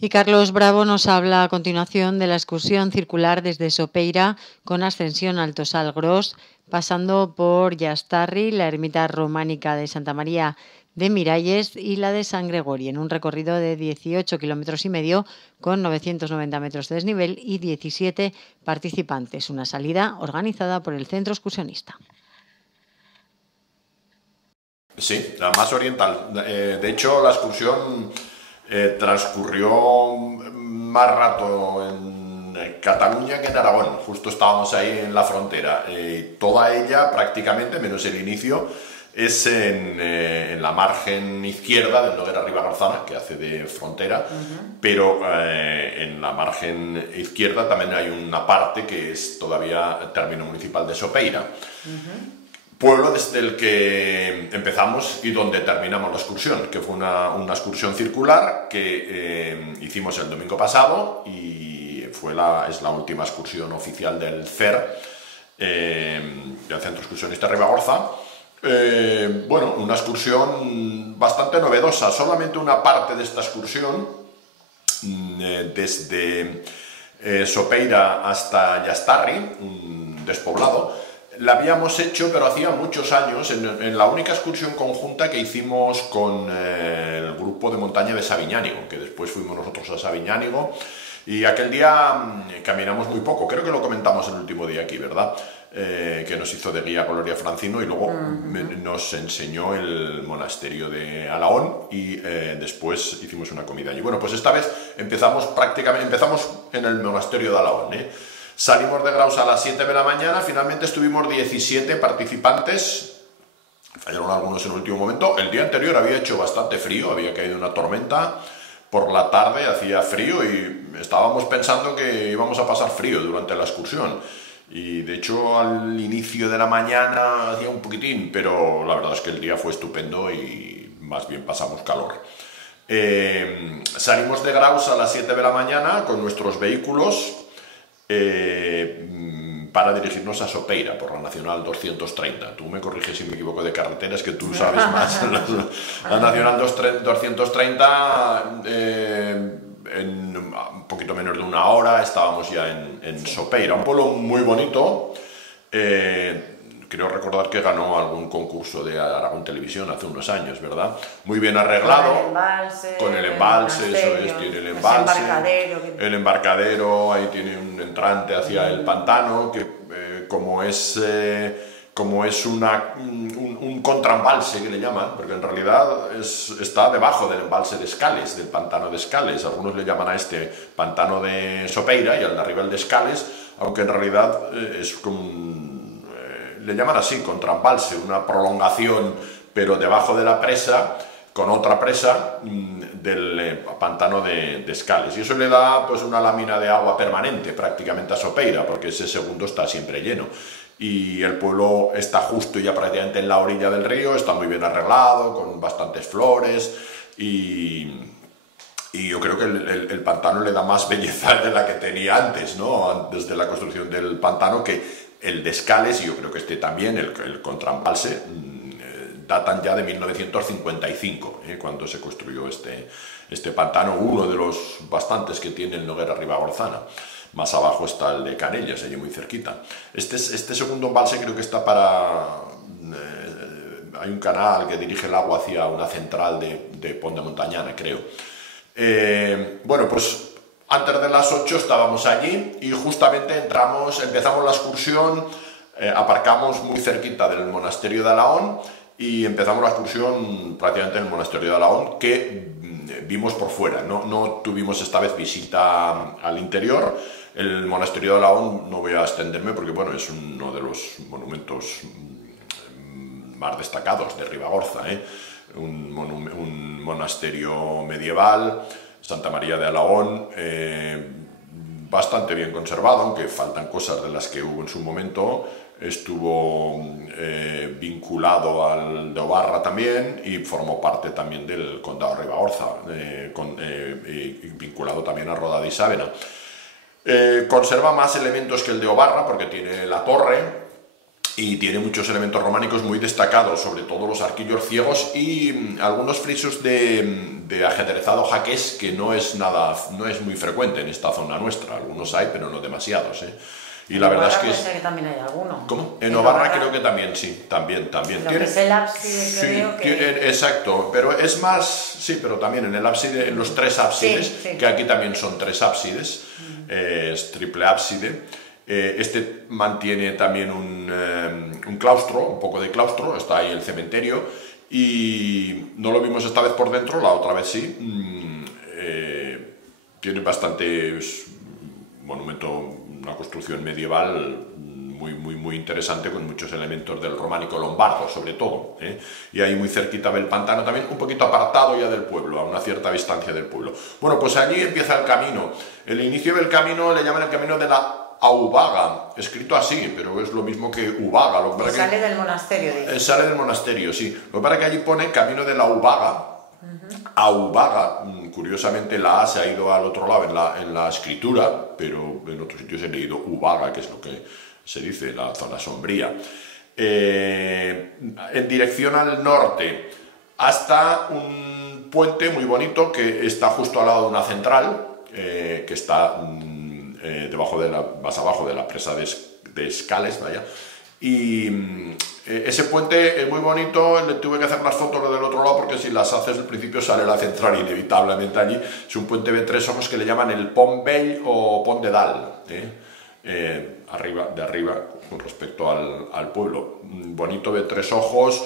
Y Carlos Bravo nos habla a continuación de la excursión circular desde Sopeira con ascensión al Tosal Gros, pasando por Llastarri, la ermita románica de Santa María de Miralles y la de San Gregorio, en un recorrido de 18,5 kilómetros con 990 metros de desnivel y 17 participantes. Una salida organizada por el Centro Excursionista. Sí, la más oriental. De hecho, la excursión transcurrió más rato en Cataluña que en Aragón. Justo estábamos ahí en la frontera. Toda ella, prácticamente, menos el inicio, es en la margen izquierda del Noguera Ribagorza, que hace de frontera, pero en la margen izquierda también hay una parte que es todavía término municipal de Sopeira. Pueblo desde el que empezamos y donde terminamos la excursión, que fue una excursión circular que hicimos el domingo pasado y es la última excursión oficial del CER, del Centro Excursionista Ribagorza. Bueno, una excursión bastante novedosa, solamente una parte de esta excursión, desde Sopeira hasta Llastarri, un despoblado. La habíamos hecho, pero hacía muchos años, en la única excursión conjunta que hicimos con el grupo de montaña de Sabiñánigo, que después fuimos nosotros a Sabiñánigo, y aquel día caminamos muy poco, creo que lo comentamos el último día aquí, ¿verdad? Que nos hizo de guía Gloria Francino y luego nos enseñó el monasterio de Alahón y después hicimos una comida allí. Bueno, pues esta vez empezamos en el monasterio de Alahón, Salimos de Graus a las 7 de la mañana, finalmente estuvimos 17 participantes, fallaron algunos en el último momento. El día anterior había hecho bastante frío, había caído una tormenta, por la tarde hacía frío y estábamos pensando que íbamos a pasar frío durante la excursión. Y de hecho al inicio de la mañana hacía un poquitín, pero la verdad es que el día fue estupendo y más bien pasamos calor. Salimos de Graus a las 7 de la mañana con nuestros vehículos, para dirigirnos a Sopeira por la Nacional 230. Tú me corriges si me equivoco de carreteras, que tú sabes más. La Nacional 230, en un poquito menos de una hora estábamos ya en Sopeira, un pueblo muy bonito. Creo recordar que ganó algún concurso de Aragón Televisión hace unos años, ¿verdad? Muy bien arreglado. Con el embalse, eso es, tiene el embalse. El embarcadero, ahí tiene un entrante hacia el pantano, que como es un contraembalse que le llaman, porque en realidad está debajo del embalse de Escales, del pantano de Escales. Algunos le llaman a este pantano de Sopeira y al de arriba el de Escales, aunque en realidad es como le llaman así, contraembalse, una prolongación, pero debajo de la presa, con otra presa del pantano de Escales. Y eso le da pues una lámina de agua permanente prácticamente a Sopeira, porque ese segundo está siempre lleno. Y el pueblo está justo ya prácticamente en la orilla del río, está muy bien arreglado, con bastantes flores y yo creo que el pantano le da más belleza de la que tenía antes, ¿no? Desde la construcción del pantano, que el de Escales, y yo creo que este también, el contraembalse, datan ya de 1955, cuando se construyó este pantano, uno de los bastantes que tiene el Noguera Ribagorzana. Más abajo está el de Canellas, allí muy cerquita. Este segundo embalse creo que está hay un canal que dirige el agua hacia una central de Pont de Montañana, creo. Bueno, pues antes de las 8 estábamos allí y justamente empezamos la excursión, aparcamos muy cerquita del monasterio de Alahón y empezamos la excursión prácticamente en el monasterio de Alahón, que vimos por fuera, no tuvimos esta vez visita al interior. El monasterio de Alahón, no voy a extenderme porque bueno, es uno de los monumentos más destacados de Ribagorza, un monasterio medieval, Santa María de Alahón, bastante bien conservado, aunque faltan cosas de las que hubo en su momento. Estuvo vinculado al de Obarra también y formó parte también del condado de Ribagorza, vinculado también a Roda de Isávena. Conserva más elementos que el de Obarra porque tiene la torre y tiene muchos elementos románicos muy destacados, sobre todo los arquillos ciegos y algunos frisos de ajedrezado jaqués, que no es muy frecuente en esta zona nuestra. Algunos hay, pero no demasiados, ¿eh? Y la verdad es que que también hay alguno. ¿Cómo? En Obarra creo que también, sí, también. Lo que es el ábside, creo que... Exacto, pero es más, sí, pero también en el ábside, en los tres ábsides, sí. que aquí también son tres ábsides, es triple ábside. Este mantiene también un claustro, un poco de claustro, está ahí el cementerio, y no lo vimos esta vez por dentro, la otra vez sí. Tiene bastante monumento, una construcción medieval muy interesante, con muchos elementos del románico lombardo, sobre todo, ¿eh? Y ahí muy cerquita del pantano, también un poquito apartado ya del pueblo, a una cierta distancia del pueblo. Bueno, pues allí empieza el camino. El inicio del camino le llaman el camino de la Aubaga, escrito así, pero es lo mismo que Ubaga. Lo que sale del monasterio, dice. Sale del monasterio, sí. Lo que pasa es que allí pone camino de la Aubaga. Aubaga, curiosamente la A se ha ido al otro lado en la escritura, pero en otros sitios he leído Ubaga, que es lo que se dice, la zona sombría. En dirección al norte, hasta un puente muy bonito que está justo al lado de una central, que está más abajo de la presa de Escales, vaya. Y ese puente es muy bonito. Le tuve que hacer las fotos del otro lado, porque si las haces al principio sale la central inevitablemente allí. Es un puente de tres ojos que le llaman el Pont Vell o Pont de Dalt, de arriba con respecto al pueblo. Bonito, de tres ojos,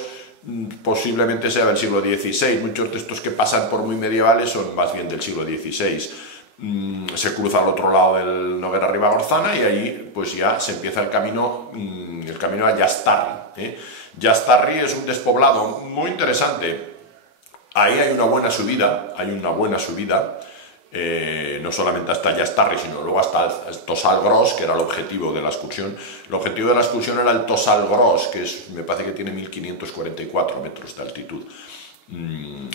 posiblemente sea del siglo XVI. Muchos de estos que pasan por muy medievales son más bien del siglo XVI. Se cruza al otro lado del Noguera Ribagorzana y ahí pues ya se empieza el camino a Llastarri. Llastarri es un despoblado muy interesante. Ahí hay una buena subida, no solamente hasta Llastarri, sino luego hasta el Tossal Gros, que era el objetivo de la excursión. El objetivo de la excursión era el Tossal Gros, que me parece que tiene 1544 metros de altitud.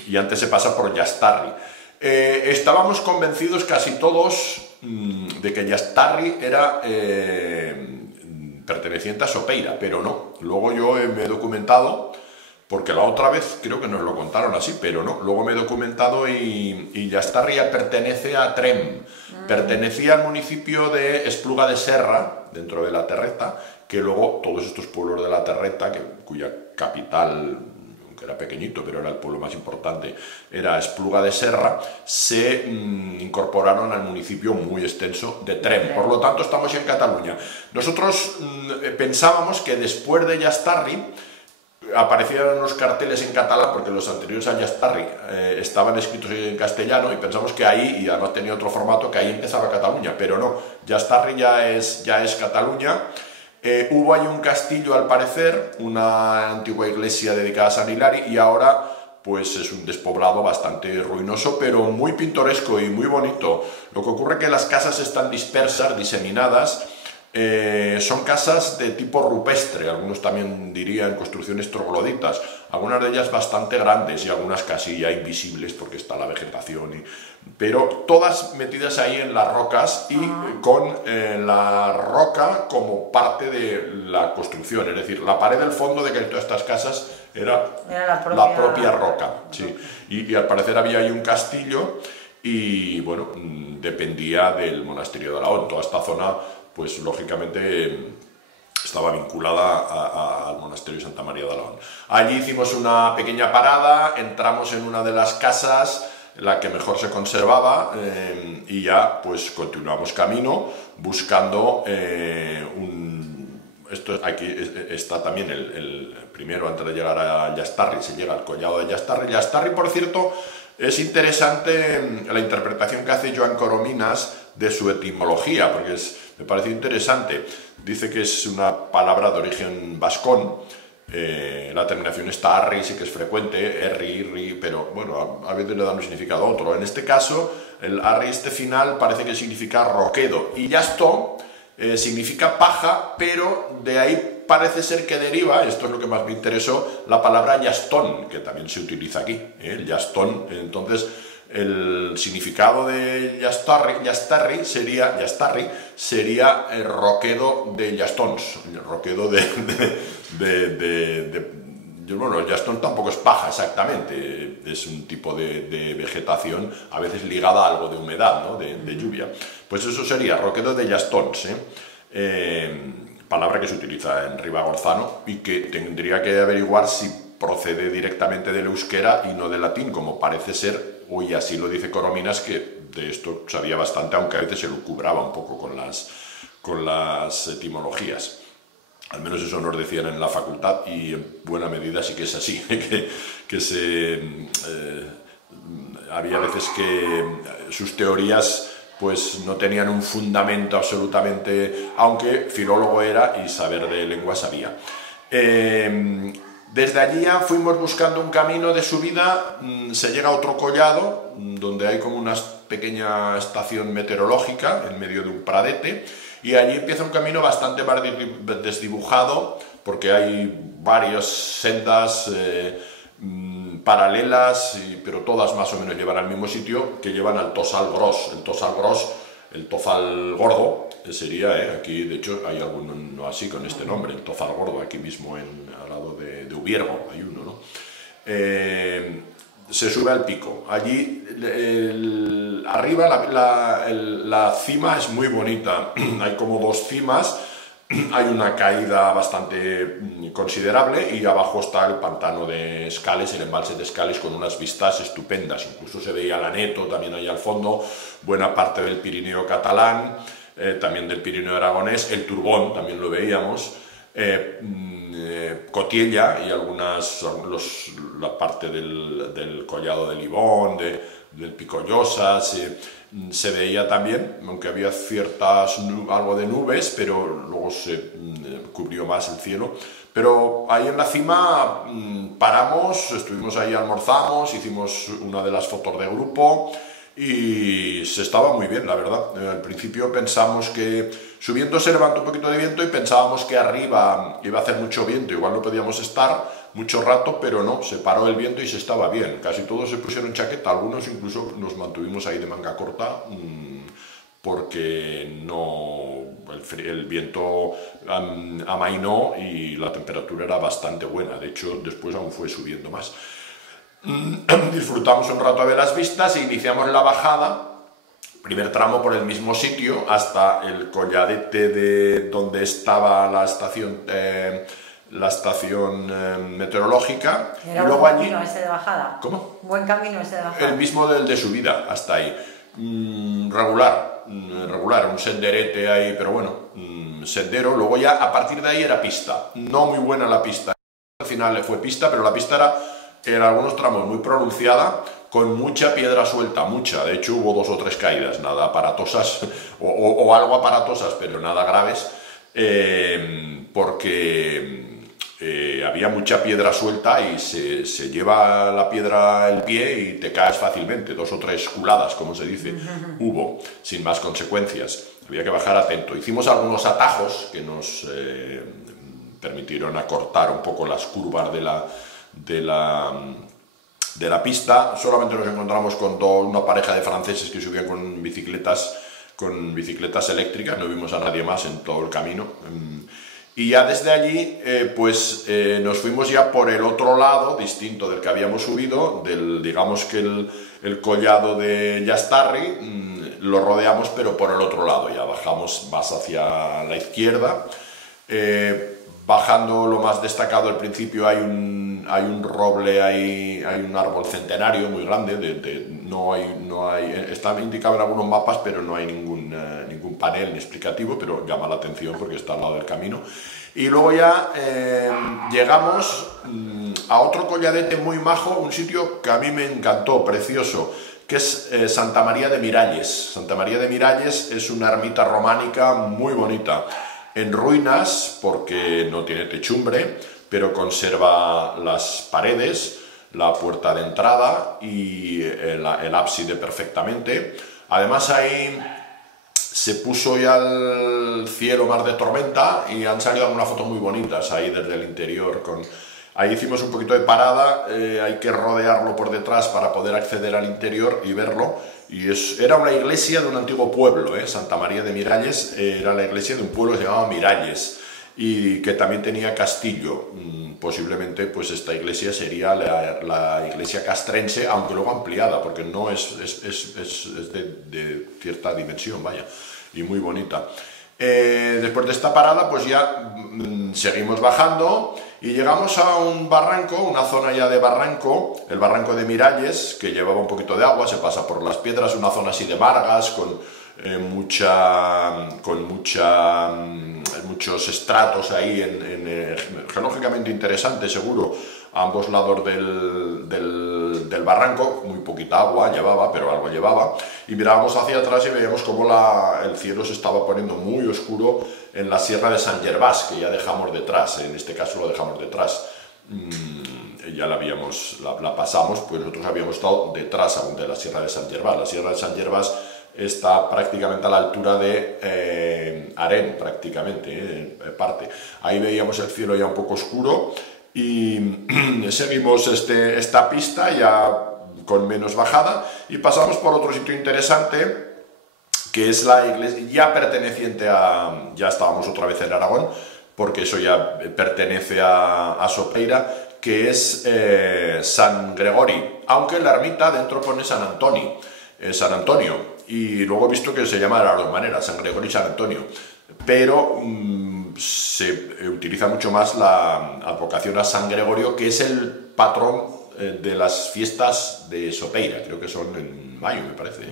Y antes se pasa por Llastarri. Estábamos convencidos casi todos de que Llastarri era perteneciente a Sopeira, pero no. Luego yo me he documentado, porque la otra vez creo que nos lo contaron así, pero no. Luego me he documentado y Llastarri ya pertenece a Trem. Pertenecía al municipio de Espluga de Serra, dentro de la Terreta, que luego todos estos pueblos de la Terreta, cuya capital, que era pequeñito, pero era el pueblo más importante, era Espluga de Serra, se incorporaron al municipio muy extenso de Trem. Por lo tanto, estamos en Cataluña. Nosotros pensábamos que después de Llastarri aparecieron los carteles en catalán, porque los anteriores a Llastarri estaban escritos en castellano, y pensamos que ahí, y además tenía otro formato, que ahí empezaba Cataluña, pero no, Llastarri ya es Cataluña. Hubo ahí un castillo, al parecer, una antigua iglesia dedicada a San Hilari, y ahora pues es un despoblado bastante ruinoso, pero muy pintoresco y muy bonito. Lo que ocurre es que las casas están dispersas, diseminadas. Son casas de tipo rupestre, algunos también dirían construcciones trogloditas, algunas de ellas bastante grandes y algunas casi ya invisibles porque está la vegetación, pero todas metidas ahí en las rocas y con la roca como parte de la construcción, es decir, la pared del fondo de todas estas casas era la propia roca. Sí. Y al parecer había ahí un castillo y bueno, dependía del monasterio de Alhaón. Toda esta zona pues lógicamente estaba vinculada al monasterio de Santa María de Alhaón. Allí hicimos una pequeña parada, entramos en una de las casas, la que mejor se conservaba, y ya pues continuamos camino buscando aquí está también el primero, antes de llegar a Llastarri, se llega al collado de Llastarri. Llastarri, por cierto, es interesante la interpretación que hace Joan Corominas de su etimología, porque me pareció interesante. Dice que es una palabra de origen vascón. La terminación está arri, sí que es frecuente, erri, irri, pero bueno, a veces le da un significado a otro. En este caso, el arri final parece que significa roquedo, y llastó significa paja, pero de ahí parece ser que deriva, esto es lo que más me interesó, la palabra llastón, que también se utiliza aquí, el llastón. Entonces, el significado de Llastarri sería el roquedo de llastons, el roquedo bueno, el llastón tampoco es paja exactamente, es un tipo de vegetación a veces ligada a algo de humedad, ¿no? de lluvia. Pues eso sería roquedo de llastons, palabra que se utiliza en ribagorzano y que tendría que averiguar si procede directamente del euskera y no del latín, como parece ser, y así lo dice Corominas, que de esto sabía bastante, aunque a veces se lucubraba un poco con las etimologías. Al menos eso nos decían en la facultad y en buena medida sí que es así, había veces que sus teorías pues no tenían un fundamento absolutamente, aunque filólogo era y saber de lengua sabía. Desde allí ya fuimos buscando un camino de subida, se llega a otro collado, donde hay como una pequeña estación meteorológica en medio de un pradete, y allí empieza un camino bastante más desdibujado, porque hay varias sendas paralelas, pero todas más o menos llevan al mismo sitio, que llevan al Tosal Gros. El Tozal Gordo sería, aquí de hecho hay alguno así con este nombre, el Tozal Gordo, aquí mismo al lado de Ubiergo hay uno, ¿no? Se sube al pico. Allí arriba la cima es muy bonita, hay como dos cimas, hay una caída bastante considerable y abajo está el pantano de Escales, el embalse de Escales, con unas vistas estupendas, incluso se veía la Neto también ahí al fondo, buena parte del Pirineo catalán, también del Pirineo aragonés, el Turbón también lo veíamos, Cotiella y la parte del collado de Libón, del Pico Llosas, se veía también, aunque había algo de nubes, pero luego se cubrió más el cielo. Pero ahí en la cima paramos, estuvimos ahí, almorzamos, hicimos una de las fotos de grupo y se estaba muy bien, la verdad. Al principio pensamos que subiendo se levantó un poquito de viento y pensábamos que arriba iba a hacer mucho viento, igual no podíamos estar mucho rato, pero no, se paró el viento y se estaba bien. Casi todos se pusieron chaqueta, algunos incluso nos mantuvimos ahí de manga corta porque el viento amainó y la temperatura era bastante buena. De hecho, después aún fue subiendo más. Disfrutamos un rato de las vistas e iniciamos la bajada, primer tramo por el mismo sitio hasta el colladete de donde estaba la estación meteorológica. ¿Era y luego buen allí, camino ese de bajada? ¿Cómo? ¿Buen camino ese de bajada? El mismo del de subida, hasta ahí. Regular, un senderete ahí, pero bueno, sendero. Luego ya a partir de ahí era pista, no muy buena la pista. Al final le fue pista, pero la pista era en algunos tramos muy pronunciada, con mucha piedra suelta, mucha. De hecho hubo 2 o 3 caídas, nada aparatosas, o algo aparatosas, pero nada graves, porque había mucha piedra suelta y se lleva la piedra el pie y te caes fácilmente. 2 o 3 culadas, como se dice, hubo, sin más consecuencias. Había que bajar atento. Hicimos algunos atajos que nos permitieron acortar un poco las curvas de la pista. Solamente nos encontramos con una pareja de franceses que subían con bicicletas eléctricas, no vimos a nadie más en todo el camino. Y ya desde allí nos fuimos ya por el otro lado, distinto del que habíamos subido, digamos que el collado de Llastarri, lo rodeamos pero por el otro lado, ya bajamos más hacia la izquierda. Bajando, lo más destacado al principio, hay un roble, hay un árbol centenario muy grande, está indicado en algunos mapas, pero no hay ningún panel ni explicativo, pero llama la atención porque está al lado del camino. Y luego ya llegamos a otro colladete muy majo, un sitio que a mí me encantó, precioso, que es Santa María de Miralles. Santa María de Miralles es una ermita románica muy bonita, en ruinas porque no tiene techumbre, pero conserva las paredes, la puerta de entrada y el ábside perfectamente. Además ahí se puso ya el cielo más de tormenta y han salido algunas fotos muy bonitas ahí desde el interior. Ahí hicimos un poquito de parada, hay que rodearlo por detrás para poder acceder al interior y verlo. Y era una iglesia de un antiguo pueblo, Santa María de Miralles, era la iglesia de un pueblo que se llamaba Miralles y que también tenía castillo. Posiblemente pues esta iglesia sería la iglesia castrense, aunque luego ampliada, porque no es de cierta dimensión, vaya, y muy bonita. Después de esta parada pues ya seguimos bajando y llegamos a un barranco, una zona ya de barranco, el barranco de Miralles, que llevaba un poquito de agua, se pasa por las piedras, una zona así de margas, con muchos estratos ahí, geológicamente interesante seguro, a ambos lados del barranco, muy poquita agua llevaba, pero algo llevaba, y mirábamos hacia atrás y veíamos cómo el cielo se estaba poniendo muy oscuro en la Sierra de Sant Gervás, que ya dejamos detrás, en este caso lo dejamos detrás. Ya la pasamos, pues nosotros habíamos estado detrás aún de la Sierra de Sant Gervás. La Sierra de Sant Gervás está prácticamente a la altura de Aren, prácticamente, parte. Ahí veíamos el cielo ya un poco oscuro y seguimos esta pista ya con menos bajada y pasamos por otro sitio interesante, que es la iglesia ya perteneciente ya estábamos otra vez en Aragón, porque eso ya pertenece a Sopeira, que es San Gregori, aunque en la ermita dentro pone San Antonio, y luego he visto que se llama de las dos maneras, San Gregorio y San Antonio, pero se utiliza mucho más la advocación a San Gregorio, que es el patrón de las fiestas de Sopeira, creo que son en mayo, me parece,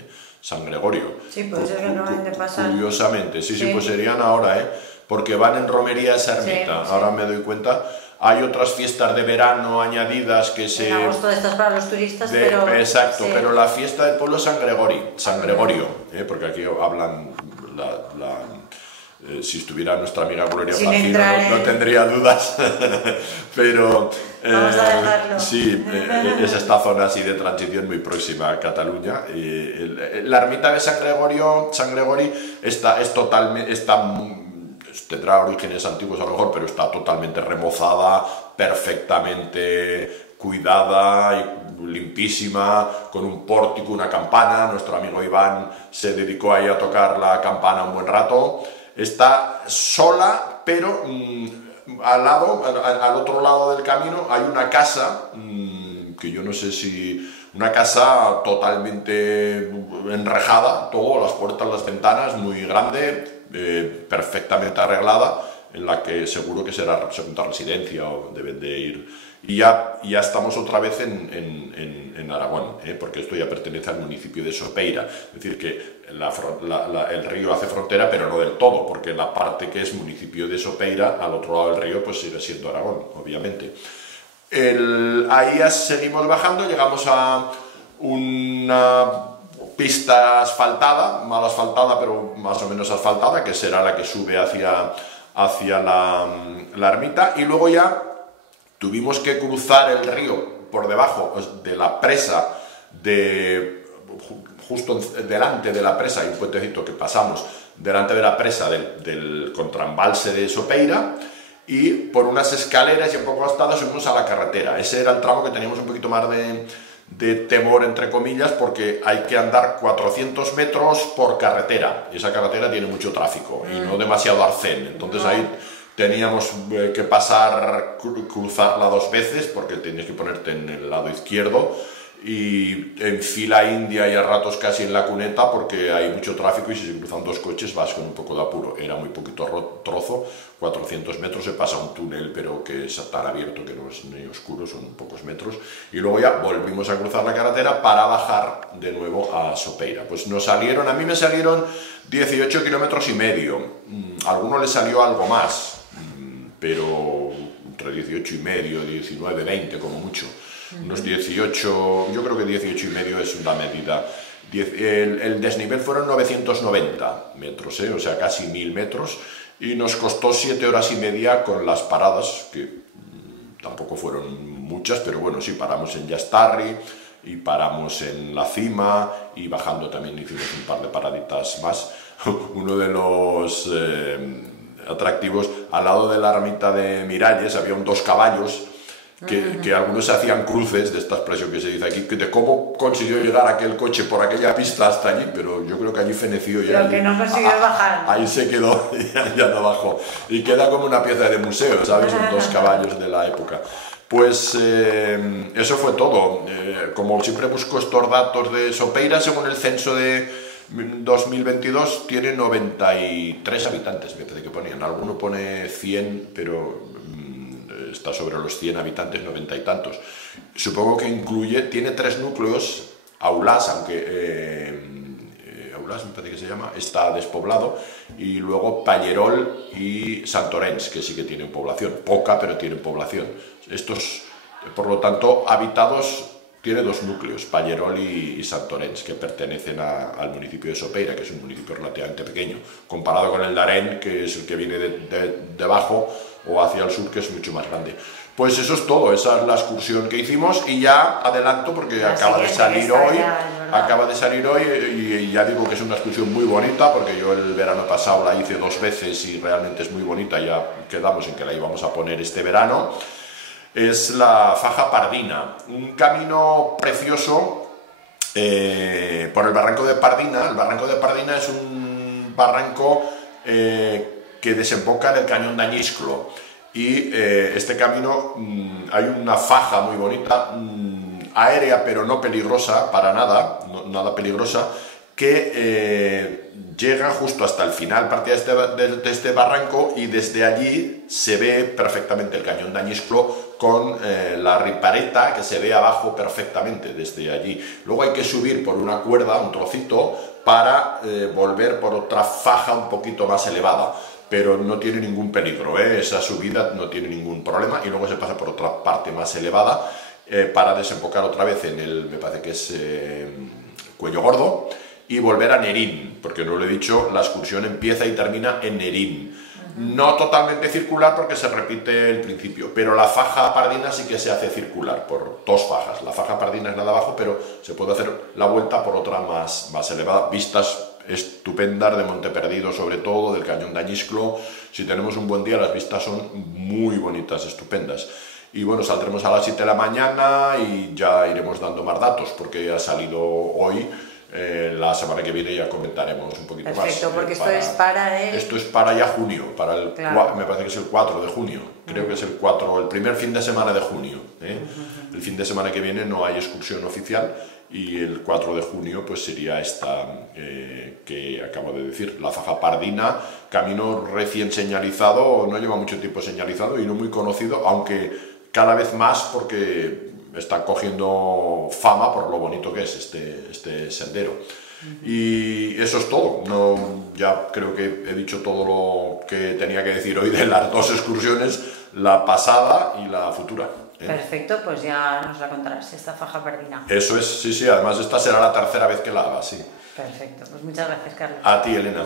San Gregorio. Sí, pues eso normalmente pasa. Curiosamente, sí, pues serían ahora, porque van en romería a esa ermita, sí. Ahora me doy cuenta. Hay otras fiestas de verano añadidas que se... En agosto estas para los turistas, pero... Exacto, sí. Pero la fiesta del pueblo es San Gregorio, porque aquí hablan si estuviera nuestra amiga Gloria Placino no tendría dudas, pero... Vamos a dejarlo. Sí, es esta zona así de transición muy próxima a Cataluña. La ermita de San Gregori tendrá orígenes antiguos a lo mejor, pero está totalmente remozada, perfectamente cuidada y limpísima, con un pórtico, una campana. Nuestro amigo Iván se dedicó ahí a tocar la campana un buen rato. Está sola, pero al otro lado del camino hay una casa, que yo no sé si... Una casa totalmente enrejada, todo, las puertas, las ventanas, muy grande, perfectamente arreglada, en la que seguro que será segunda residencia o deben de ir. Y ya estamos otra vez en Aragón, porque esto ya pertenece al municipio de Sopeira. Es decir, que el río hace frontera, pero no del todo, porque la parte que es municipio de Sopeira, al otro lado del río, pues sigue siendo Aragón, obviamente. Ahí seguimos bajando, llegamos a una pista asfaltada, mal asfaltada, pero más o menos asfaltada, que será la que sube hacia la ermita, y luego ya tuvimos que cruzar el río por debajo de la presa, justo delante de la presa, hay un puentecito que pasamos delante de la presa del contraembalse de Sopeira, y por unas escaleras y un poco gastadas subimos a la carretera. Ese era el tramo que teníamos un poquito más de temor, entre comillas, porque hay que andar 400 metros por carretera, y esa carretera tiene mucho tráfico y no demasiado arcén, entonces ahí teníamos que cruzarla dos veces, porque tienes que ponerte en el lado izquierdo y en fila india y a ratos casi en la cuneta, porque hay mucho tráfico y si se cruzan dos coches vas con un poco de apuro. Era muy poquito trozo, 400 metros, se pasa un túnel, pero que es tan abierto que no es ni oscuro, son pocos metros, y luego ya volvimos a cruzar la carretera para bajar de nuevo a Sopeira. Pues a mí me salieron 18 kilómetros y medio, a alguno le salió algo más, pero entre 18 y medio, 19, 20 como mucho. Unos 18, yo creo que 18 y medio es una medida. El desnivel fueron 990 metros, o sea, casi 1000 metros, y nos costó 7 horas y media con las paradas, que tampoco fueron muchas, pero bueno, sí, paramos en Yastarri y paramos en la cima, y bajando también hicimos un par de paraditas más. Uno de los atractivos, al lado de la ermita de Miralles había dos caballos que algunos hacían cruces de esta expresión que se dice aquí, de cómo consiguió llegar aquel coche por aquella pista hasta allí, pero yo creo que allí feneció ya. Lo que no consiguió bajar. Ahí se quedó, ya no bajó. Y queda como una pieza de museo, ¿sabes? Son dos caballos de la época. Pues eso fue todo. Como siempre busco estos datos de Sopeira, según el censo de 2022, tiene 93 habitantes, me parece que ponían. Alguno pone 100, pero está sobre los 100 habitantes, 90 y tantos. Supongo que tiene 3 núcleos. Aulás, aunque Aulás me parece que se llama, está despoblado, y luego Pallerol y Santorens, que sí que tienen población, poca, pero tienen población. Estos, por lo tanto, habitados, tiene 2 núcleos, Pallerol y Santorens, que pertenecen al municipio de Sopeira, que es un municipio relativamente pequeño, comparado con el de Aren, que es el que viene debajo o hacia el sur, que es mucho más grande. Pues eso es todo, esa es la excursión que hicimos, y ya adelanto porque acaba de salir hoy, y ya digo que es una excursión muy bonita, porque yo el verano pasado la hice 2 veces y realmente es muy bonita. Ya quedamos en que la íbamos a poner este verano. Es la Faja Pardina, un camino precioso por el barranco de Pardina. El barranco de Pardina es un barranco que desemboca en el cañón de Añisclo. Y este camino, hay una faja muy bonita, aérea pero no peligrosa, para nada, nada peligrosa, que llega justo hasta el final, partida de este barranco, y desde allí se ve perfectamente el cañón de Añisclo con la ripareta, que se ve abajo perfectamente desde allí. Luego hay que subir por una cuerda, un trocito, para volver por otra faja un poquito más elevada. Pero no tiene ningún peligro, esa subida no tiene ningún problema, y luego se pasa por otra parte más elevada para desembocar otra vez en me parece que es Cuello Gordo, y volver a Nerín, porque no lo he dicho, la excursión empieza y termina en Nerín. No totalmente circular porque se repite el principio, pero la Faja Pardina sí que se hace circular por 2 fajas. La Faja Pardina es nada abajo, pero se puede hacer la vuelta por otra más elevada. Vistas estupendas de Monte Perdido, sobre todo del cañón de Añisclo. Si tenemos un buen día, las vistas son muy bonitas, estupendas. Y bueno, saldremos a las 7 de la mañana y ya iremos dando más datos, porque ha salido hoy. La semana que viene ya comentaremos un poquito más. Perfecto, porque esto es para Esto es para ya junio, claro. Me parece que es el 4 de junio, creo que es el primer fin de semana de junio. El fin de semana que viene no hay excursión oficial, y el 4 de junio pues sería esta que acabo de decir, la Faja Pardina, camino recién señalizado, no lleva mucho tiempo señalizado y no muy conocido, aunque cada vez más, porque está cogiendo fama por lo bonito que es este sendero. Y eso es todo. Ya creo que he dicho todo lo que tenía que decir hoy de las 2 excursiones, la pasada y la futura. Perfecto, pues ya nos la contarás, esta Faja Pardina. Eso es, sí, además esta será la 3.ª vez que la haga, sí. Perfecto, pues muchas gracias, Carlos. A ti, Elena.